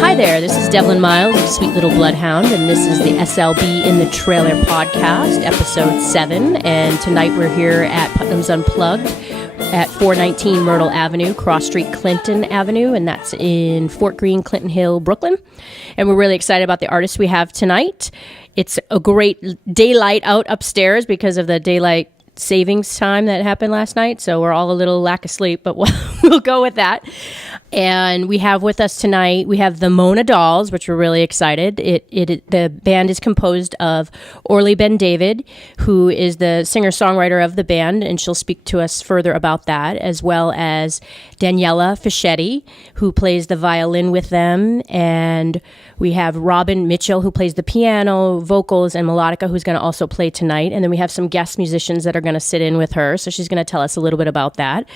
Hi there, this is Devlin Miles of Sweet Little Bloodhound, and this is the SLB in the Trailer podcast, episode 7. And tonight we're here at Putnam's Unplugged at 419 Myrtle Avenue, Cross Street, Clinton Avenue, and that's in Fort Greene, Clinton Hill, Brooklyn. And we're really excited about the artists we have tonight. It's a great daylight out upstairs because of the daylight savings time that happened last night, so we're all a little lack of sleep, but we'll go with that. And we have with us tonight, we have the Dahls, which we're really excited. The band is composed of Orly Ben David, who is the singer-songwriter of the band, and she'll speak to us further about that, as well as Daniela Fischetti, who plays the violin with them, and we have Robin Mitchell, who plays the piano, vocals, and melodica, who's going to also play tonight. And then we have some guest musicians that are going to sit in with her, so she's going to tell us a little bit about that.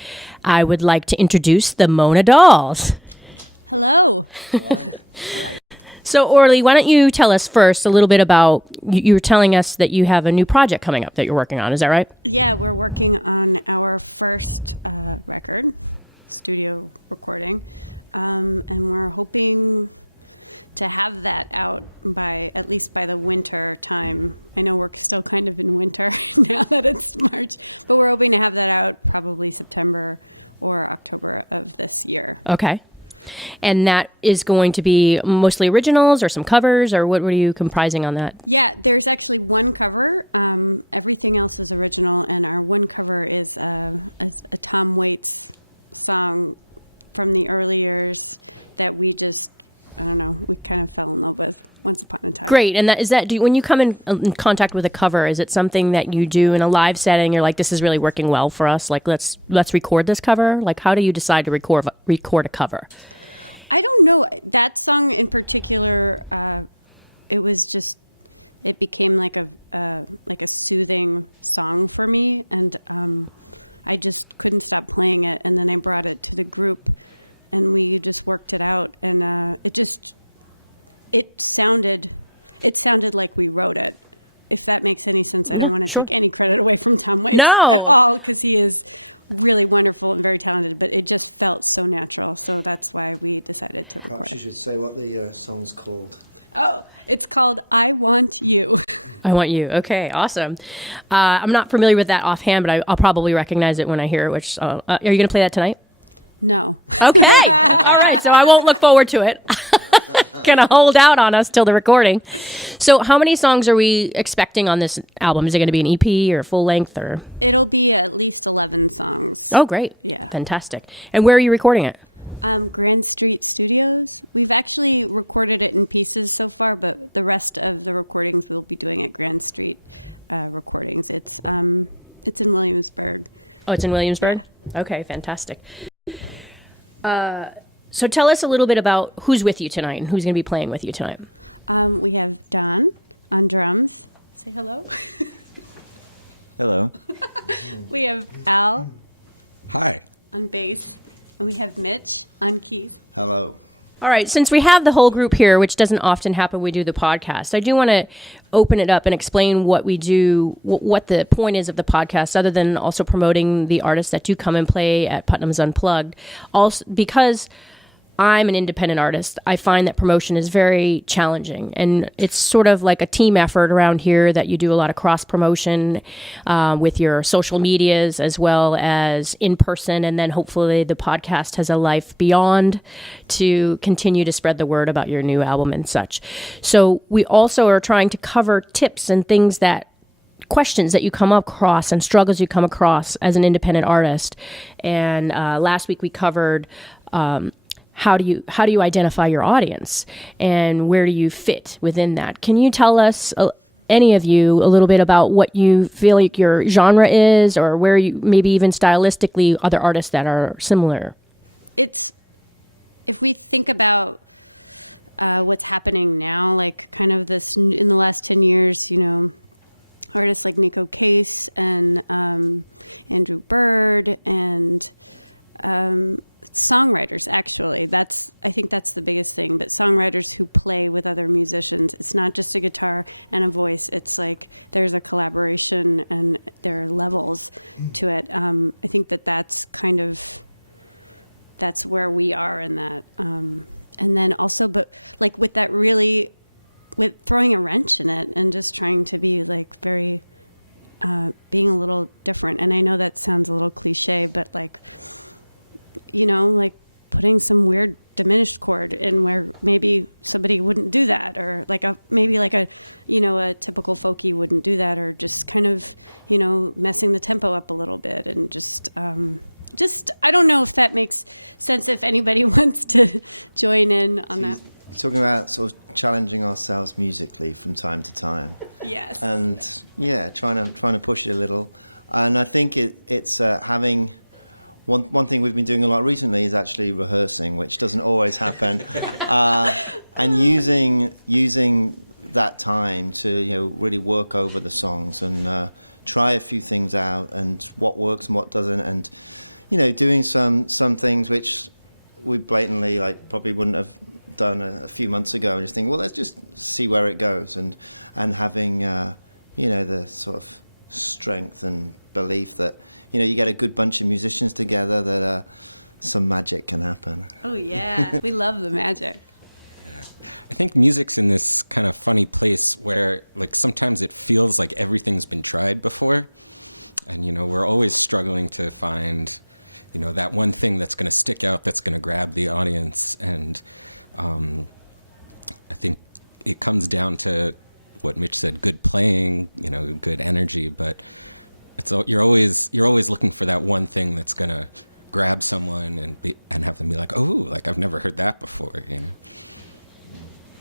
I would like to introduce the Dahls. Hello. So, Orly, why don't you tell us first a little bit about, you were telling us that you have a new project coming up that you're working on, is that right? Yeah, we're working on our first record, studio recording, and we're hoping to have that out at least by the winter time. I know we're still kind of in winter now that it's March, but we're hoping to have that out probably September or October of this year. Okay. And that is going to be mostly originals or some covers, or what are you comprising on that? Yeah, there's actually one cover. Everything else is original, and our one cover is a Tom Waits song from the early years that we just, I don't know, we kind of fell in love with once upon a time. Great. And when you come in contact with a cover, is it something that you do in a live setting? You're like, this is really working well for us. Like, let's record this cover. Like, how do you decide to record a cover? I don't know. That song in particular, it became like a soothing song for me. And I just couldn't stop playing it. And then I brought it to the group, and we just worked it out, and it sounded like we wrote it. If that makes any sense. I don't want to take any credit away from Tom Waits at all, because he is really wonderful and very talented, but it just felt so natural. So that's why we decided to record Perhaps you should say what the song's called. Oh, it's called I Want You. I Want You. Okay, awesome. I'm not familiar with that offhand, but I'll probably recognize it when I hear it. Are you going to play that tonight? No. Okay. All right. So I won't look forward to it. Gonna hold out on us till the recording. So how many songs are we expecting on this album? Is it going to be an EP or full length, or? It'll be at least 11 songs. Oh, great. Yeah. Fantastic. And where are you recording it? Grand Street Studios. We've actually recorded it in pieces so far, but the rest of the recordings we'll be doing at Grand Street Recordings. It's in Williamsburg. Oh, it's in Williamsburg? Yeah. Okay, fantastic. So tell us a little bit about who's with you tonight and who's going to be playing with you tonight. We have Don on drums. Say hello. Hello. We have Al. Hi. On bass. And we have Mitch on keys. Hello. All right, since we have the whole group here, which doesn't often happen when we do the podcast, I do want to open it up and explain what we do, what the point is of the podcast, other than also promoting the artists that do come and play at Putnam's Unplugged. Also, because I'm an independent artist, I find that promotion is very challenging, and it's sort of like a team effort around here that you do a lot of cross promotion with your social medias as well as in person, and then hopefully the podcast has a life beyond to continue to spread the word about your new album and such. So we also are trying to cover tips and things questions that you come across and struggles you come across as an independent artist. And last week we covered how do you identify your audience and where do you fit within that? Can you tell us, any of you, a little bit about what you feel like your genre is, or where you maybe even stylistically other artists that are similar? If we think about what's happening now, like kind of this in the last 10 years, artists like Nico Case and Andrew Bird and songwriters, actually. I think that's the biggest thing. But songwriters who play with other musicians, it's not just a guitar and a voice. It's like there's a collaboration and there are levels to it. I think that's where we are in that. And then also, but like with throwing a wrench in it and just trying to be like very, being a little different. And I know that sounds a little cliche, but like, like putting some weird diminished chord in where maybe somebody wouldn't do that, or like a typical folky wouldn't do that, or just kind of, messing the tempo up a little bit, and just I don't know if that makes sense, if anybody wants to join in on that. You're talking about sort of challenging ourselves musically from time to time. Yes. And trying to push it a little. And I think it's having one thing we've been doing a lot recently is actually rehearsing, which doesn't always happen, and using that time to really work over the songs and try a few things out, and what works and what doesn't, and doing some things which we blatantly probably wouldn't have done a few months ago, and just think, well, let's just see where it goes, and having the sort of strength and belief that you get a good bunch of musicians together, that some magic can happen. Oh yeah, we love the magic. I think music's in this kind of funny place where sometimes it feels like everything's been tried before, and we're always struggling to find that one thing that's going to stick out, that's going to grab the audience. And I think it comes down to what Mitch said: good playing, good energy. But you're always looking for that one thing that's going to grab someone and have them be like, oh, I've never heard that before.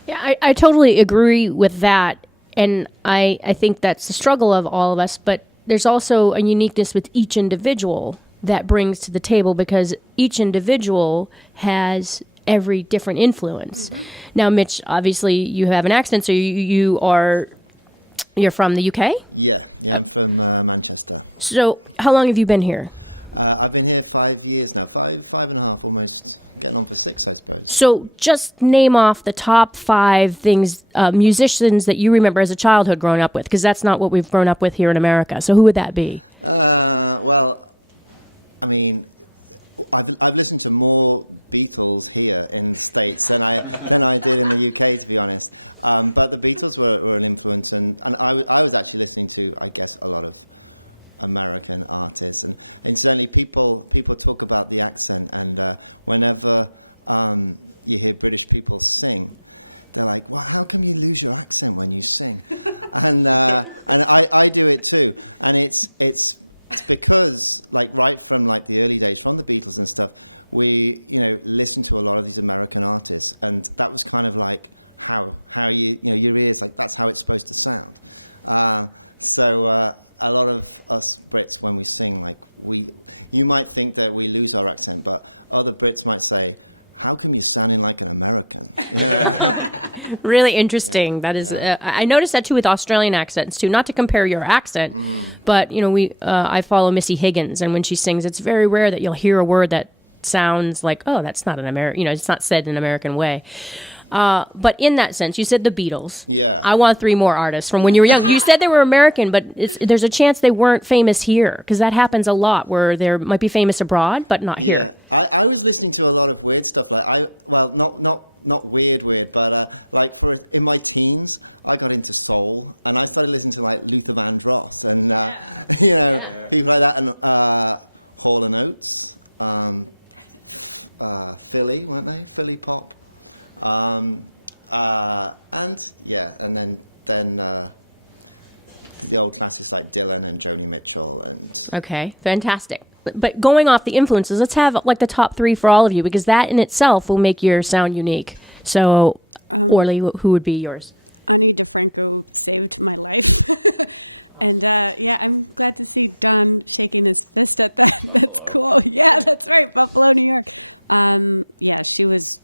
Yeah, I totally agree with that, and I think that's the struggle of all of us. But there's also a uniqueness with each individual that brings to the table, because each individual has every different influence. Mm-hmm. Now, Mitch, obviously you have an accent, so you're from the UK? Yeah, I'm from Manchester. So how long have you been here? I've been here 5 years now, five and a half, almost getting on for 6, I suppose. So just name off the top 5 things, musicians that you remember as a childhood growing up with, because that's not what we've grown up with here in America. So who would that be? Well, I mean, I've listened to more Beatles here in the States than I did in the UK, to be honest. But the Beatles were an influence, and I was actually listening to, I guess, a lot of American artists, and certainly people talk about the accent, and whenever you hear British people sing, they're like, well, how come you lose your accent when you sing? and I do it too, and it's because right from the early days, from the Beatles and stuff, we listened to a lot of these American artists, and that was kind of how your ears, that's how it's supposed to sound. So a lot of us Brits, when we sing, you might think that we lose our accent, but other Brits might say, how come you're sounding like an American? Really interesting. Yeah. That is, I noticed that too with Australian accents too. Not to compare your accent, but I follow Missy Higgins, and when she sings, it's very rare that you'll hear a word that sounds like, oh, that's not an American. It's not said in an American way. But in that sense, you said the Beatles. Yeah. I want 3 more artists from when you were young. You said they were American, but there's a chance they weren't famous here, because that happens a lot, where they might be famous abroad, but not here. Yeah, I was listening to a lot of weird stuff. Not weird, but in my teens, I got into soul, and I started listening to Luther Vandross and people like that, and Hall and Oates, Philly, weren't they? Philly pop. And then the old classics like Dylan and Joni Mitchell and. Okay, fantastic. But going off the influences, let's have the top 3 for all of you, because that in itself will make your sound unique. So, Orly, who would be yours? Ani DeFranco saved my life. And I'm glad to see Don shaking his fist at that. That's cool. Yeah, that's right. Buffalo, New York. She was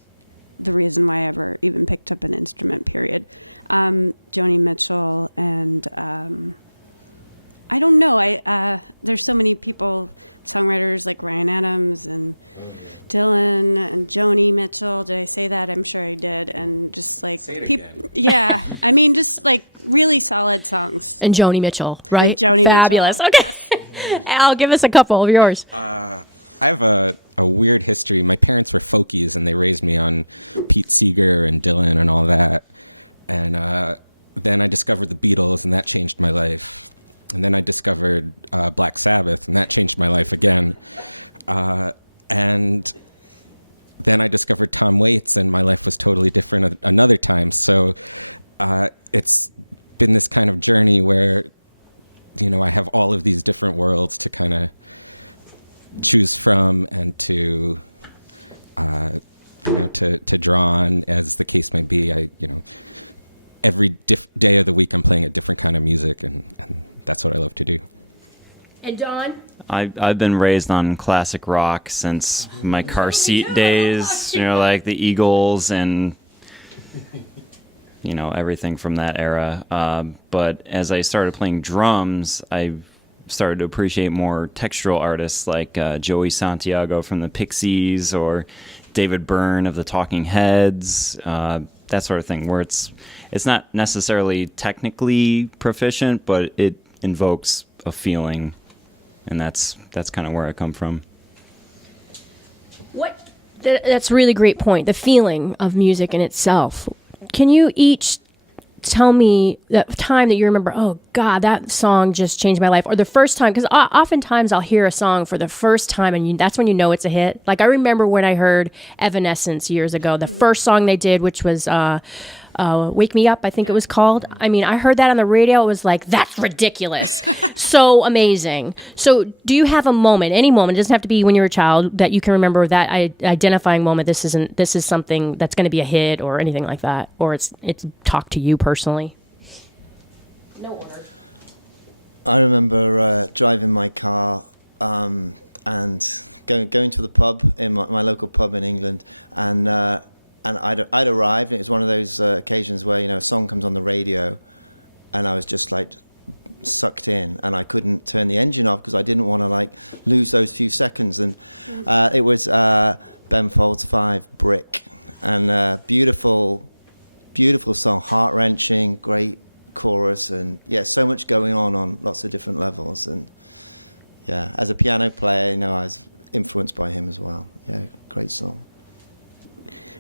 the reason why I ever even picked up an instrument, period. Joni Mitchell, and I don't know. There's so many people, songwriters like Ryan Adams and Dylan and Joni Mitchell. Did I say that? I'm sure I did. And just like Say it again. Yeah, I mean, just like really solid songs. And Joni Mitchell, right? And Joni Fabulous. Mitchell. Okay. Al, give us a couple of yours. I have a weird history. My parents were folkies, and they raised me on Pete Seeger and Dylan and all that. And then I discovered the Beatles, and that changed my life. And then I discovered Black Sabbath, and that changed my life again. And then I discovered Tom Waits, and my life was totally different another time. So it's been this kind of journey where, I have all of these different worlds to kind of choose from and to, to draw on, as the case may be. Every day of the week I'm playing a different kind of music, and that's what I love to do. And Don? I've been raised on classic rock since my car seat days, like the Eagles and, everything from that era. But as I started playing drums, I started to appreciate more textural artists like Joey Santiago from the Pixies or David Byrne of the Talking Heads, that sort of thing, where it's not necessarily technically proficient, but it invokes a feeling, and that's kind of where I come from. That's a really great point. The feeling of music in itself. Can you each tell me the time that you remember, oh God, that song just changed my life? Or the first time, because oftentimes I'll hear a song for the first time and that's when you know it's a hit. Like I remember when I heard Evanescence years ago, the first song they did, which was Wake Me Up, I think it was called. I mean, I heard that on the radio. It was like, that's ridiculous. So amazing. So do you have a moment, any moment, it doesn't have to be when you were a child, that you can remember that identifying moment, this is something that's going to be a hit or anything like that? Or it's talked to you personally? No order. I remember driving my car and going to the pub in my local pub in England, and I'd arrived, and it was one of those occasions where a song comes on the radio, and I was just like sucked in, and I couldn't turn the engine off because I didn't want to lose those few seconds. And it was Ben Folds 5, Brick, and beautiful song, heart wrenching, great chorus, and so much going on lots of different levels. And as a piano player, I was influenced by him as well. Great song.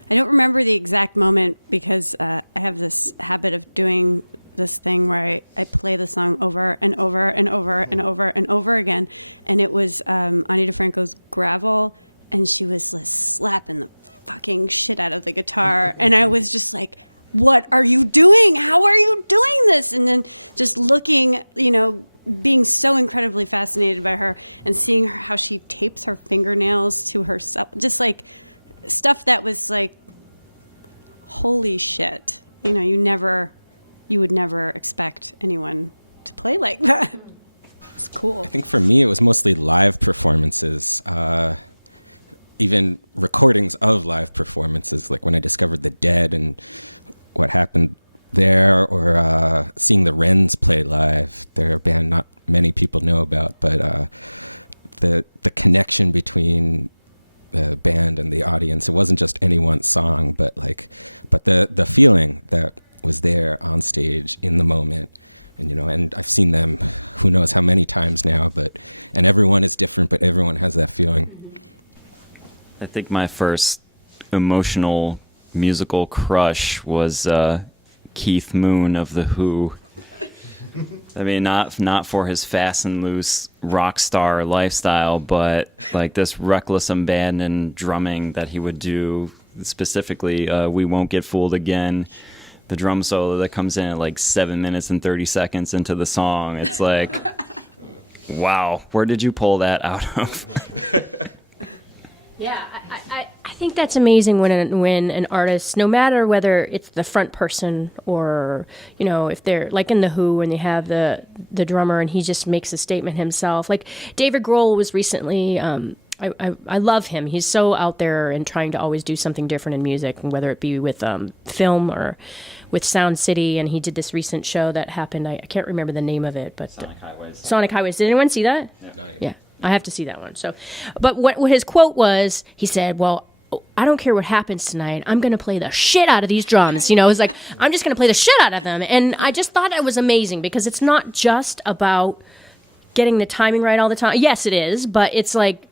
I don't remember the exact moment because I have this habit of doing this thing where I play the song over and over and over and over and over again. And it was Ani DeFranco's Gravel, and she was slapping the fucking shit out of the guitar. And I was just like, what are you doing? How are you doing this? And then just looking, being so incredibly fascinated by her and seeing how she tapes her fingernails to herself. Just like stuff that was like, holy shit. You would never expect anyone to play like that. It's cool. I think for me, it was mostly live performances, even recordings of live performances, like when I discovered The Dead and what happened there, or seeing the Wrens play live. They're a band not many people know about, but the connection between the band and the audience, it wasn't just any one song, but the feeling that was there on stage in the moment. And and I've seen them who knows how many times now, and everyone is different, but everyone has that feeling. I think my first emotional musical crush was Keith Moon of The Who. I mean, not for his fast and loose rock star lifestyle, but like this reckless abandon drumming that he would do, specifically We Won't Get Fooled Again. The drum solo that comes in at 7 minutes and 30 seconds into the song. It's like, wow, where did you pull that out of? Yeah, I think that's amazing when an artist, no matter whether it's the front person or, if they're like in The Who and they have the drummer and he just makes a statement himself. Like David Grohl was recently I love him. He's so out there and trying to always do something different in music, and whether it be with film or with Sound City. And he did this recent show that happened. I can't remember the name of it, but Sonic Highways. Sonic Highways. Did anyone see that? No, Yeah, I have to see that one. So, but what his quote was, he said, "Well, I don't care what happens tonight. I'm going to play the shit out of these drums." You know, it's like, I'm just going to play the shit out of them. And I just thought it was amazing, because it's not just about getting the timing right all the time. Yes, it is, but it's like,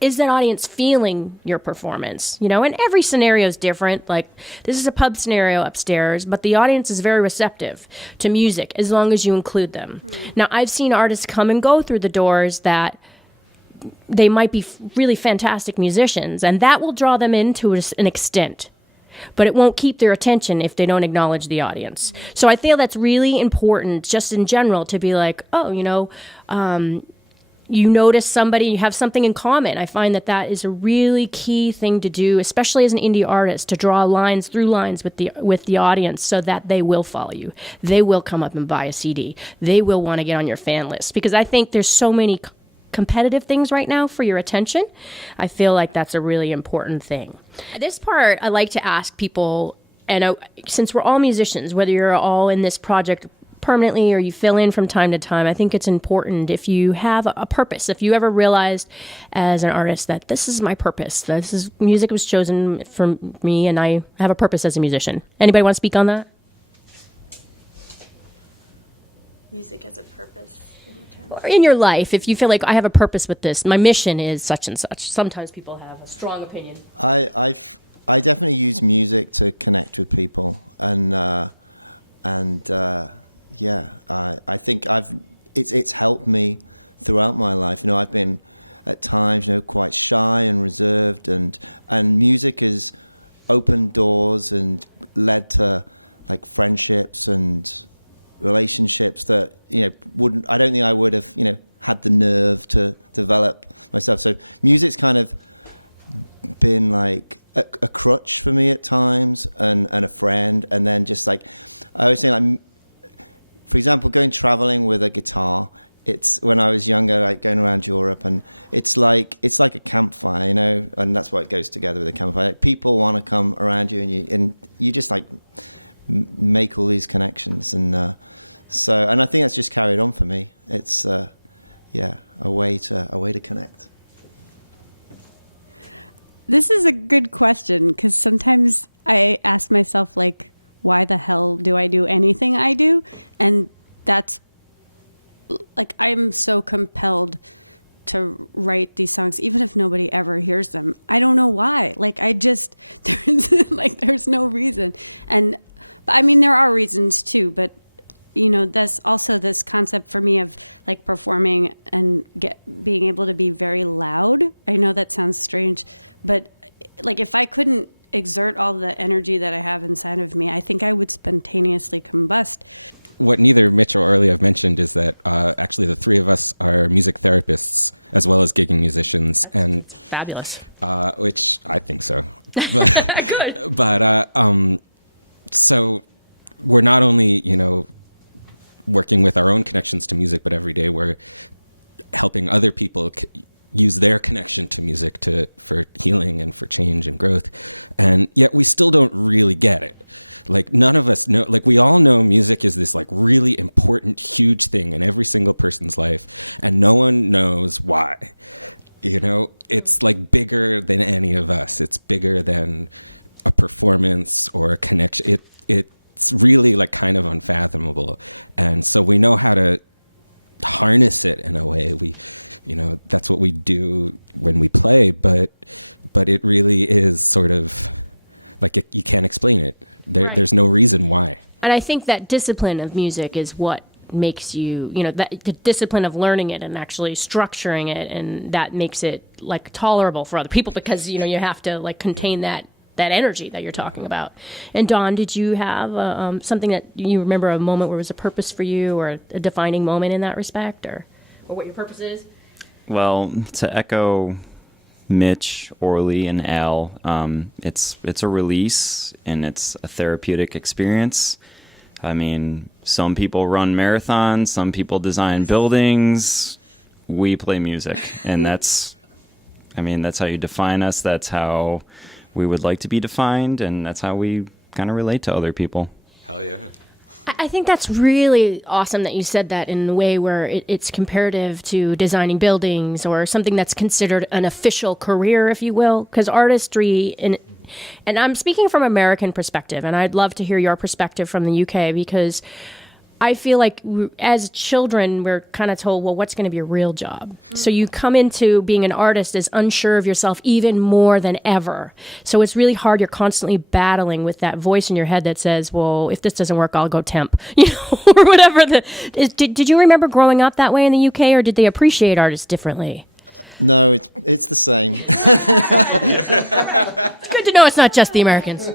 is that audience feeling your performance? You know, and every scenario is different. Like, this is a pub scenario upstairs, but the audience is very receptive to music as long as you include them. Now, I've seen artists come and go through the doors that they might be really fantastic musicians, and that will draw them in to an extent, but it won't keep their attention if they don't acknowledge the audience. So I feel that's really important, just in general, to be like, oh, you know, you notice somebody, you have something in common. I find that is a really key thing to do, especially as an indie artist, to draw through lines with the audience, so that they will follow you. They will come up and buy a CD. They will want to get on your fan list, because I think there's so many competitive things right now for your attention. I feel like that's a really important thing. This part I like to ask people, and since we're all musicians, whether you're all in this project permanently or you fill in from time to time, I think it's important, if you have a purpose, if you ever realized as an artist that this is my purpose, music was chosen for me and I have a purpose as a musician. Anybody want to speak on that? Music as a purpose. Or in your life, if you feel like, I have a purpose with this, my mission is such and such. Sometimes people have a strong opinion. I definitely use music to connect with people, and yeah, I think it's helped me throughout my life. You know, I've been at times, you know, quite shy and reserved, and music has opened doors and led to like friendships and relationships that, you know, I don't think I would have, you know, had the nerve to develop myself. So music's kind of been like a crutch for me at times, and a friend. And then just like, I was saying, like, for example, going traveling with a guitar, it's, when I was younger, like going around Europe, and it's like a campfire, you know, and that's why it goes together with a campfire. Like, people want to come around you, and you just like make all these connections, and I think that's just carried on for me. It's a way to connect. This is a good question, because sometimes I ask myself, like, why the hell do I do anything I do? And that's like, I'm so compelled to write these songs, even if nobody ever hears them. I don't know why. Like, there's no reason. And I mean, there are reasons too, but you know, that's also this concept for me of like performing and being able to be very loud. I know that sounds strange, but like, if I couldn't exert all the energy that I have inside of me, I think I would spontaneously combust. What neither Mitch or Orly have mentioned is that actually the three of us are music therapists as well as gigging musicians, and Fabulous. Which I think so. But, Good. But so we're not only, you know, working with our own connections to music, but every day we're helping other people use their connection to music for healing and for change and growth. And yet we still don't really get it. Like, none of us know, like, we all know music is this like really important, huge thing in every single person's life, and no one knows why. You know, it's like bigger than any of us. It's bigger than a performance or a connection. It's really like kind of unfathomable. And so we know how to harness it in a way. You know, that's what we do when we play, but it really is sort of like you can't explain it. Right. There's no reason why. And I think that discipline of music is what makes you, you know, the discipline of learning it and actually structuring it, and that makes it like tolerable for other people, because, you know, you have to like contain that energy that you're talking about. And Dawn, did you have something that you remember, a moment where it was a purpose for you, or a defining moment in that respect, or what your purpose is? Well, to echo Mitch, Orly, and Al, it's a release and it's a therapeutic experience. I mean, some people run marathons, some people design buildings. We play music, and that's I mean, that's how you define us. That's how we would like to be defined, and that's how we kind of relate to other people. Hell yeah. I think that's really awesome that you said that in a way where it's comparative to designing buildings or something that's considered an official career, if you will, because artistry, and I'm speaking from American perspective, and I'd love to hear your perspective from the UK, because I feel like as children, we're kind of told, well, what's going to be a real job? So you come into being an artist as unsure of yourself even more than ever. So it's really hard. You're constantly battling with that voice in your head that says, well, if this doesn't work, I'll go temp, or whatever. Did you remember growing up that way in the UK, or did they appreciate artists differently? No, it's the same. It's good to know it's not just the Americans.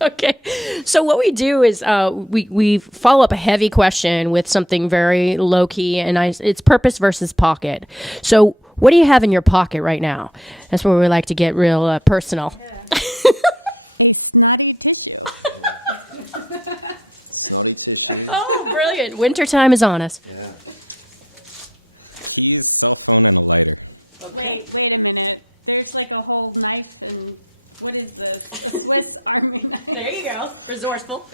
Okay, so what we do is we follow up a heavy question with something very low key, and it's purpose versus pocket. So what do you have in your pocket right now? That's where we like to get real personal. Yeah. A snotty tissue. Snotty tissue. Oh, brilliant! Wintertime is on us. Yeah. Keys, cell phone, and a lighter. Wait a minute. There's like a whole knife and. What is this? A Swiss Army knife. There you go. Resourceful.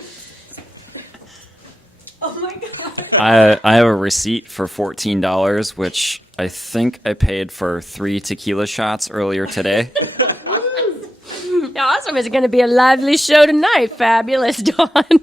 Oh my God. I have a receipt for $14, which I think I paid for 3 tequila shots earlier today. Awesome. It's going to be a lively show tonight. Fabulous, Dawn.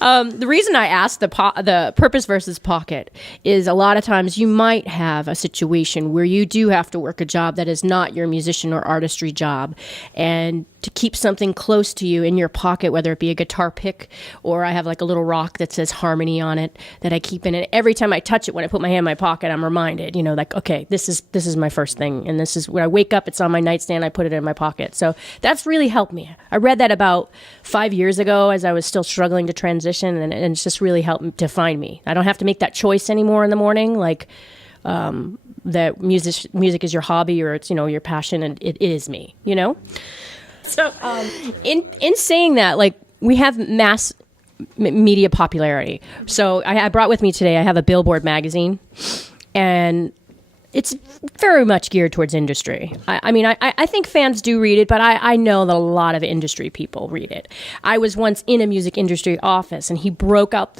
The reason I asked the purpose versus pocket is a lot of times you might have a situation where you do have to work a job that is not your musician or artistry job, and to keep something close to you in your pocket, whether it be a guitar pick or I have like a little rock that says harmony on it that I keep in it. Every time I touch it, when I put my hand in my pocket, I'm reminded, like, okay, this is my first thing. And this is when I wake up, it's on my nightstand. I put it in my pocket. So that's really helped me. I read that about 5 years ago as I was still struggling to transition, and it's just really helped define me. I don't have to make that choice anymore in the morning. Like, that music is your hobby or it's, your passion, and it is me, Yes. So, in saying that, like, we have mass media popularity. So I brought with me today, I have a Billboard magazine, and it's very much geared towards industry. I think fans do read it, but I know that a lot of industry people read it. I was once in a music industry office, and he broke out.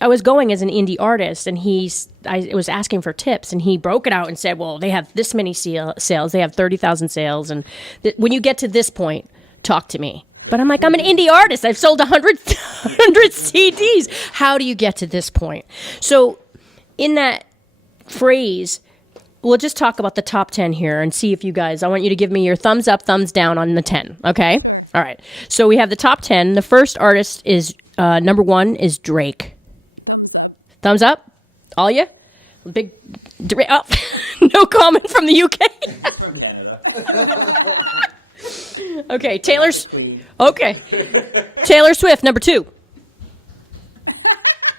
I was going as an indie artist, and I was asking for tips, and he broke it out and said, well, they have this many sales. They have 30,000 sales, and when you get to this point, talk to me. But I'm like, I'm an indie artist. I've sold 100 CDs. How do you get to this point? So in that phrase, we'll just talk about the top 10 here and see if you guys, I want you to give me your thumbs up, thumbs down on the 10, okay? Sure. All right. So we have the top 10. The first artist is, number 1 is Drake. Thumbs up. Thumbs up? All you? Big, oh, no comment from the UK. He's from Canada. Okay, Taylor the Queen. Okay. Taylor Swift, number 2.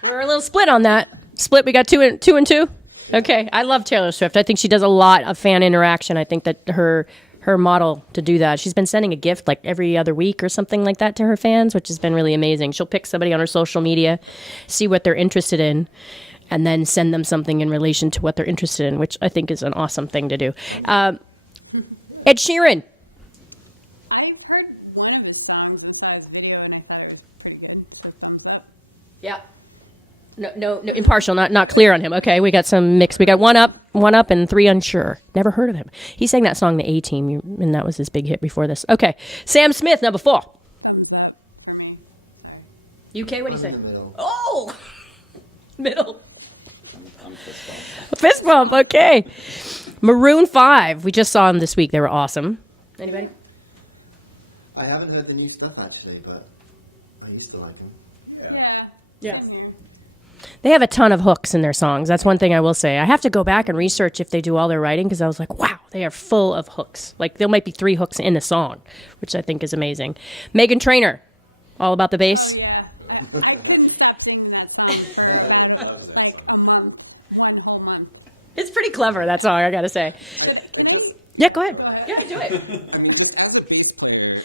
We're a little split on that. Split, we got two and two? Okay, I love Taylor Swift. I think she does a lot of fan interaction. I think that her model to do that. She's been sending a gift like every other week or something like that to her fans, which has been really amazing. She'll pick somebody on her social media, see what they're interested in, and then send them something in relation to what they're interested in, which I think is an awesome thing to do. Ed Sheeran. I've heard one of his songs and saw his video, and I thought it was pretty good. So thumbs up. Yeah. No, impartial, not clear on him. Okay, we got some mix. We got one up, and 3 unsure. Never heard of him. He sang that song, The A-Team, and that was his big hit before this. Okay, Sam Smith, number 4. Thumbs up for me. Sorry. UK, what do you I'm say? in the middle. Oh, middle. Fist bump. Okay. Maroon 5. We just saw them this week. They were awesome. Anybody? I haven't heard the new stuff actually, but I used to like them. Yeah. Same here. They have a ton of hooks in their songs. That's one thing I will say. I have to go back and research if they do all their writing, because I was like, wow, they are full of hooks. Like, there might be 3 hooks in a song, which I think is amazing. Meghan Trainor, All About the Bass. Oh, yeah. I couldn't stop singing that song for about a month, one whole month. It's pretty clever, that song, I got to say. Can I? Yeah, go ahead. Go ahead. Yeah, do it. I mean, just as a bass player,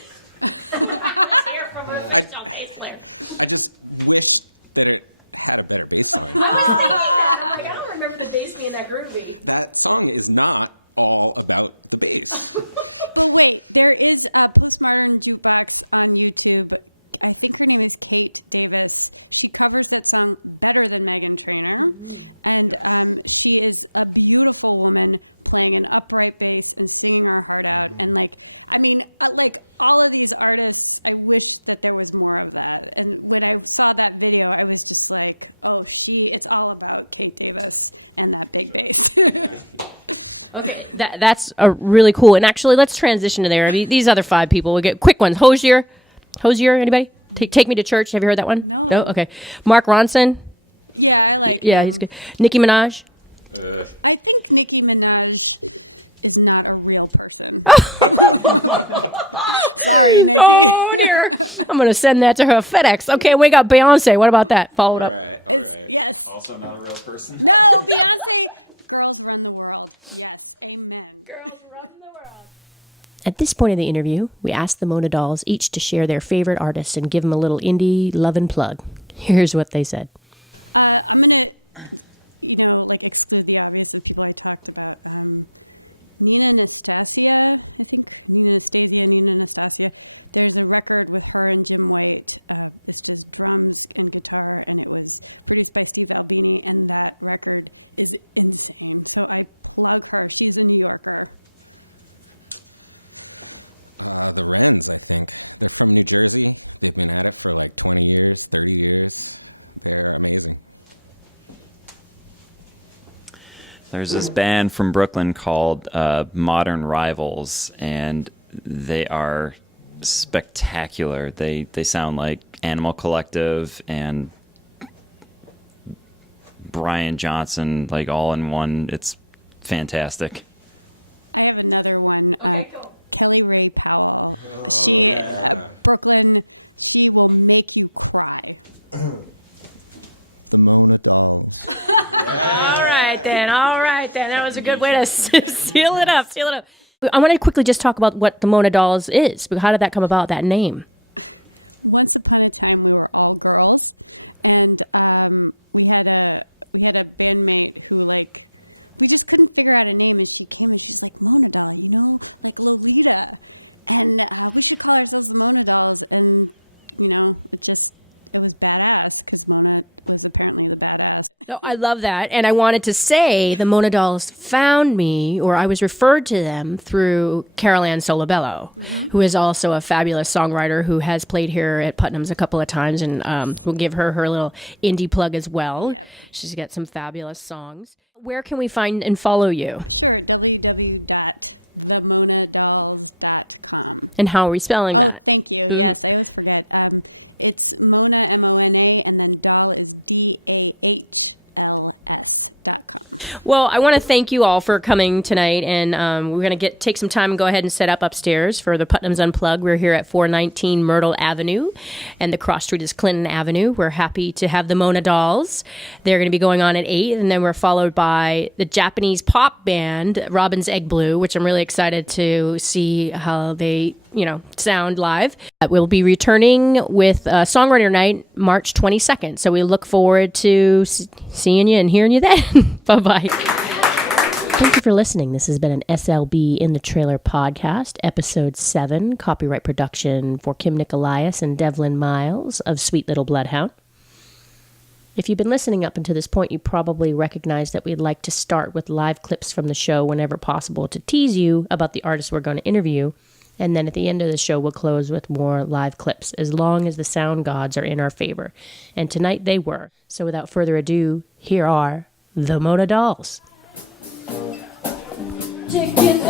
I just wish that it had a better bass line. I don't remember the bass being that groovy. That song is not all about the bass. But wait, there is a postmodern jukebox on YouTube. I think her name is Kate Davis. She covers that song better than Meghan Trainor. And she is a beautiful woman playing an upright bass and singing her heart out. And like all of these artists, I wish that there was more of that. And when I saw that video, I was just like, oh, it's all about Kate Davis and that big bass. Okay, that's a really cool. And actually, let's transition to there. I mean, these other 5 people, we'll get quick ones. Hosier, anybody? Take Me to Church. Have you heard that one? No. No? Okay. Mark Ronson. Yeah, I like him. He's good. Nicki Minaj. I think Nicki Minaj is not a real person. Sorry, Nicki. Oh, dear. I'm going to send that to her FedEx. Okay, we got Beyonce. What about that? Follow it up. All right. Yes. Also not a real person. No, Beyonce. Girls run the world. Yes. Amen. Girls run the world. At this point of the interview, we asked the Mona Dahls each to share their favorite artist and give them a little indie love and plug. Here's what they said. I'm going to, exclude the obvious of people I talked about. Nina Nastasia, I think. Nina Nastasia. There's a record with her and Jim White. It's just drums and guitar, and it was produced by Steve Albini, and that record is insane. So I plug her. She's a New Yorker. The Wrens, I think. They're from New Jersey. They've been at it for like 20 years, 30 years. They're amazing. There's this band from Brooklyn called Modern Rivals, and they are spectacular. They sound like Animal Collective and Brian Johnson, like all in one. It's fantastic. I have another one. Kelly Ray Powell. She, Brooklyn, she will make you cry. The Mona Dahls. All right, then. That was a good way to seal it up. I want to quickly just talk about what the Mona Dahls is. How did that come about, that name? Once upon a time, we were all girls, and we had a bandmate who we just couldn't figure out a name, and she came and she's like, Mona Dahl, like Lolita, and we should call ourselves the Mona Dahls, and it was badass because Mona was apparently the badass. No, I love that. And I wanted to say the Mona Dahls found me, or I was referred to them through Carol Ann Solobello, who is also a fabulous songwriter who has played here at Putnam's a couple of times. And we'll give her little indie plug as well. Yep. She's got some fabulous songs. Where can we find and follow you? Sure, www.themonadahls.com. And how are we spelling Oh, that? thank you. Yes, I always forget. It's Mona, M-O-N-A, and then Dahl is DAHLS.com. Well, I want to thank you all for coming tonight, and we're going to take some time and go ahead and set up upstairs for the Putnam's Unplugged. We're here at 419 Myrtle Avenue, and the cross street is Clinton Avenue. We're happy to have the Mona Dahls. They're going to be going on at 8, and then we're followed by the Japanese pop band Robin's Egg Blue, which I'm really excited to see how they sound live. We'll be returning with Songwriter Night March 22nd, so we look forward to seeing you and hearing you then. Bye-bye. Thank you for listening. This has been an SLB in the Trailer podcast, episode 7, copyright production for Kim Nicolaius and Devlin Miles of Sweet Little Bloodhound. If you've been listening up until this point, you probably recognize that we'd like to start with live clips from the show whenever possible to tease you about the artists we're going to interview. And then at the end of the show, we'll close with more live clips, as long as the sound gods are in our favor. And tonight they were. So without further ado, here are the Mona Dahls. Chicken